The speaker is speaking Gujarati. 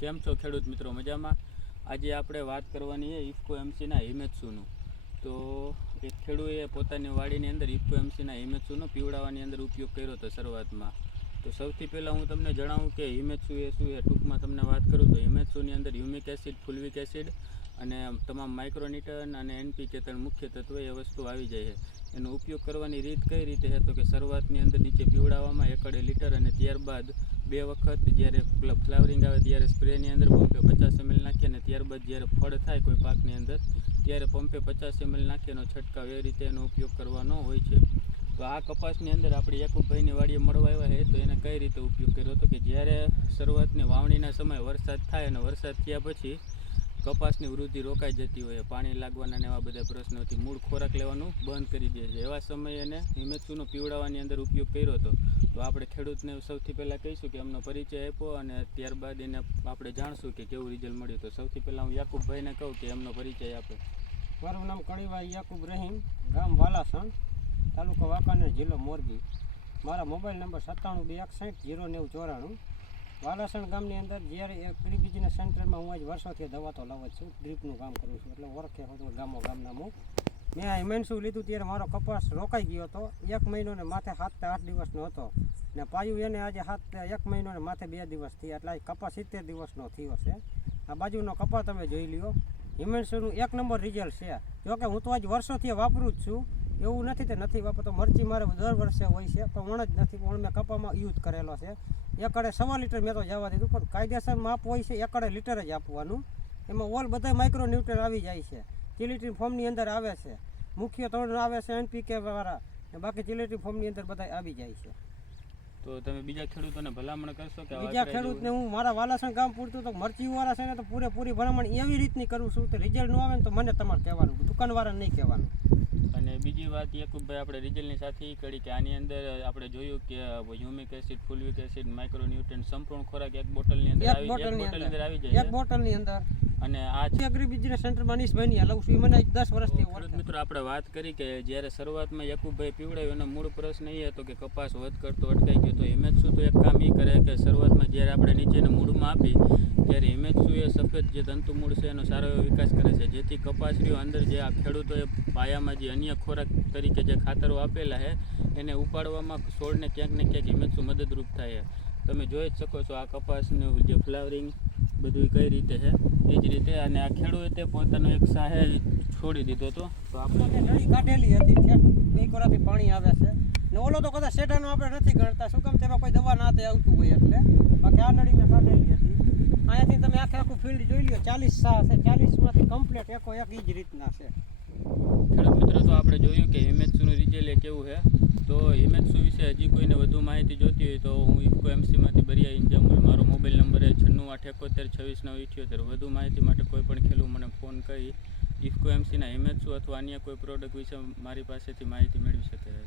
કેમ છો ખેડૂત મિત્રો? મજામાં? આજે આપણે વાત કરવાની છે ઇફકો એમસીના હિમેત્સુનું. તો એક ખેડૂએ પોતાની વાડીની અંદર ઇફકો એમસીના હિમેત્સુનો પીવડાવવાની અંદર ઉપયોગ કર્યો હતો શરૂઆતમાં. તો સૌથી પહેલાં હું તમને જણાવું કે હિમેત્સુ એ શું છે. ટૂંકમાં તમને વાત કરું તો હિમેત્સુની અંદર હ્યુમિક એસિડ, ફુલ્વિક એસિડ અને તમામ માઇક્રોન્યુટ્રન અને NPK ત્રણ મુખ્ય તત્વો એ વસ્તુ આવી જાય છે. એનો ઉપયોગ કરવાની રીત કઈ રીતે છે તો કે શરૂઆતની અંદર નીચે પીવડાવવામાં 1 લિટર અને ત્યારબાદ 2 વખત જ્યારે ફ્લાવરિંગ આવે ત્યારે સ્પ્રેની અંદર પંપે 50 ml નાખીએ અને ત્યારબાદ જ્યારે ફળ થાય કોઈ પાકની અંદર ત્યારે પંપે 50 ml નાખીનો છંટકાવ એ રીતે એનો ઉપયોગ કરવાનો હોય છે. તો આ કપાસની અંદર આપણે યાકુબભાઈની વાડીએ મળવા આવ્યા છે તો એને કઈ રીતે ઉપયોગ કર્યો હતો કે જ્યારે શરૂઆતની વાવણીના સમયે વરસાદ થાય અને વરસાદ થયા પછી કપાસની વૃદ્ધિ રોકાઈ જતી હોય, પાણી લાગવાના ને એવા બધા પ્રશ્નોથી મૂળ ખોરાક લેવાનું બંધ કરી દે છે. એવા સમયે એને હિમેત્સુનો પીવડાવવાની અંદર ઉપયોગ કર્યો હતો. તો આપણે ખેડૂતને સૌથી પહેલાં કહીશું કે એમનો પરિચય આપ્યો અને ત્યારબાદ એને આપણે જાણશું કે કેવું રિઝલ્ટ મળ્યું. તો સૌથી પહેલાં હું યાકુબભાઈને કહું કે એમનો પરિચય આપે. મારું નામ કણીભાઈ યાકુબ રહીમ, ગામ વાલાસણ, તાલુકો વાંકાનેર, જિલ્લો મોરબી. મારા મોબાઈલ નંબર 9726609094. વાલાસણ ગામની અંદર જ્યારે એગ્રી બિઝનેસ સેન્ટરમાં હું આજ વર્ષોથી દવા તો લાવું છું, ડ્રીપનું કામ કરું છું, એટલે ઓળખે હતો ગામના હું. મેં આ હિમેન્સુ લીધું ત્યારે મારો કપાસ રોકાઈ ગયો હતો. 1 મહિનો ને માથે 7 થી 8 દિવસનો હતો ને પાયું એને આજે 1 મહિનો ને માથે 2 દિવસ થયા, એટલે આ કપાસ 70 દિવસનો થયો છે. આ બાજુનો કપાસ તમે જોઈ લ્યો. હિમેન્સુનું 1 નંબર રિઝલ્ટ છે. જોકે હું તો આજ વર્ષોથી વાપરું જ છું, એવું નથી તે નથી વાપરતો. મરચી મારે દર વર્ષે હોય છે પણ વણ જ નથી, પણ મેં કપામાં યુઝ કરેલો છે. 1 લિટર મેં તો જવા દીધું, પણ કાયદેસર માપ હોય છે 1 લિટર જ આપવાનું. એમાં ઓલ બધા માઇક્રોન્યુટ્રન આવી જાય છે. ચિલિટ્રી ફોર્મની અંદર આવે છે, મુખ્ય 3 આવે છે NPK વાળા, ને બાકી ચિલિટ્રી ફોર્મની અંદર બધા આવી જાય છે. તો તમે બીજા ખેડૂતોને ભલામણ કરશો કે બીજા ખેડૂતને હું મારા વાલાસણ ગામ પૂરતું તો મરચીવાળા છે ને તો પૂરેપૂરી ભલામણ એવી રીતની કરું છું. તો રિઝલ્ટ ન આવે ને તો મને તમારે કહેવાનું, દુકાનવાળાને નહીં કહેવાનું. અને બીજી વાત યાકુબભાઈ આપણે રિઝલ્ટની સાથે એ કરી કે આની અંદર આપણે જોયું કે હ્યુમિક એસિડ, ફુલ્વિક એસિડ, માઇક્રોન્યુટ્રન સંપૂર્ણ ખોરાક એક બોટલની અંદર આવી જાય. એક બોટલની અંદર. અને આ એગ્રી બિઝનેસ સેન્ટર મનીષભાઈની લઉં છું, મને 10 વર્ષથી. ખેડૂત મિત્રો આપણે વાત કરી કે જ્યારે શરૂઆતમાં યાકુબભાઈ પીવડાવ્યો એનો મૂળ પ્રશ્ન એ હતો કે કપાસ વધ કરતો અટકાઈ ગયો. તો હિમેત્સુ તો એક કામ એ કરે કે શરૂઆતમાં જ્યારે આપણે નીચેના મૂળમાં આપી ત્યારે હિમેત્સુ એ સફેદ જે તંતુ મૂળ છે એનો સારો એવો વિકાસ કરે છે, જેથી કપાસ રહ્યો અંદર જે આ ખેડૂતોએ પાયામાં જે અન્ય ખોરાક તરીકે જે ખાતરો આપેલા છે એને ઉપાડવામાં છોડને ક્યાંક ને ક્યાંક હિમેત્સુ મદદરૂપ થાય છે. તમે જોઈ જ શકો છો આ કપાસનું જે ફ્લાવરિંગ બધું કઈ રીતે છે એ જ રીતે. અને આ ખેડૂતે પોતાનો એક સાહે છોડી દીધો હતો. તો આપણે નળી કાઢેલી હતી, 2 કોરાથી પાણી આવે છે ને ઓલો તો કદાચ શેઢાનો આપણે નથી ગણતા, શું કામ તેમાં કોઈ દવા ના તે આવતું હોય એટલે. બાકી આ નળી મેં કાઢેલી હતી. અહીંયાથી તમે આખું ફિલ્ડ જોઈ લો, 40 સા છે, 40માંથી કમ્પ્લીટ એકો એક એ જ રીતના છે. ખેડૂત મિત્રો તો આપણે જોયું કે હિમેત્સુનું રિઝલ્ટ એ કેવું છે. તો હિમેત્સુ વિશે હજી કોઈને વધુ માહિતી જોતી હોય તો હું ઇફકો એમસીમાંથી બરિયા ઇન્જામુલ, મારો મોબાઈલ નંબર છે 9678712678. વધુ માહિતી માટે કોઈ પણ ખેડૂત મને ફોન કરી ઇફકો એમસીના હિમેત્સુ અથવા અન્ય કોઈ પ્રોડક્ટ વિશે મારી પાસેથી માહિતી મેળવી શકે છે.